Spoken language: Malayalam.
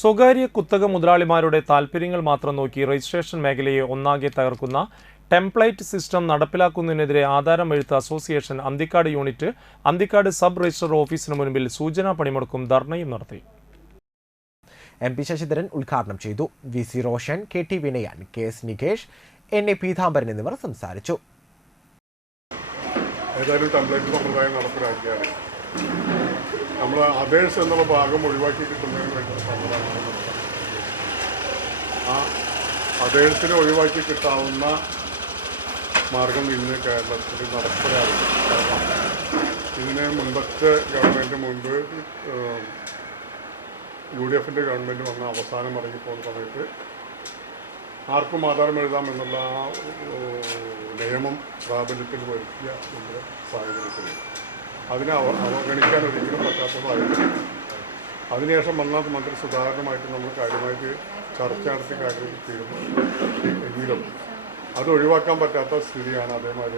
സ്വകാര്യ കുത്തക മുതലാളിമാരുടെ താൽപ്പര്യങ്ങൾ മാത്രം നോക്കി രജിസ്ട്രേഷൻ മേഖലയെ ഒന്നാകെ തകർക്കുന്ന ടെംപ്ലേറ്റ് സിസ്റ്റം നടപ്പിലാക്കുന്നതിനെതിരെ ആധാരം എഴുത്ത് association Anthikkad unit Anthikkad sub registrar ഓഫീസിന് മുൻപിൽ സൂചനാ പണിമുടക്കും ധർണയും നടത്തി. എം പി ശശിധരൻ ഉദ്ഘാടനം ചെയ്തു. V C Roshan K T Vinayan K S Nikesh N A Peethambaran എന്നിവർ സംസാരിച്ചു. ഏതായാലും ടെംപ്ലേറ്റ് സമ്പ്രദായം നടപ്പിലാക്കിയാൽ നമ്മൾ അതേഴ്സ് എന്നുള്ള ഭാഗം ഒഴിവാക്കി കിട്ടുന്നതിന് വേണ്ടി സമ്മതമാണ്. ആ അതേഴ്സിനെ ഒഴിവാക്കി കിട്ടാവുന്ന മാർഗം ഇന്ന് കേരളത്തിൽ നടപ്പിലാകുന്നു കാരണം ഇതിന് മുൻപത്തെ ഗവൺമെന്റ് മുൻപ് യു ഡി എഫിന്റെ ഗവൺമെന്റ് വന്ന അവസാനം ഇറങ്ങിപ്പോകുന്ന സമയത്ത് ആർക്കും ആധാരം എഴുതാം എന്നുള്ള നിയമം പ്രാബല്യത്തിൽ വരുത്തിയ നമ്മുടെ സാഹചര്യത്തിൽ അതിനെ അവ അവഗണിക്കാൻ ഒരിക്കലും പറ്റാത്തതായിരുന്നു അതിനുശേഷം വന്ന മന്ത്രി സുധാകരനുമായിട്ട് നമ്മൾ കാര്യമായിട്ട് ചർച്ച നടത്തി കാര്യത്തിൽ തീരുമാനം എങ്കിലും അത് ഒഴിവാക്കാൻ പറ്റാത്ത സ്ഥിതിയാണ് അതേമാതിരി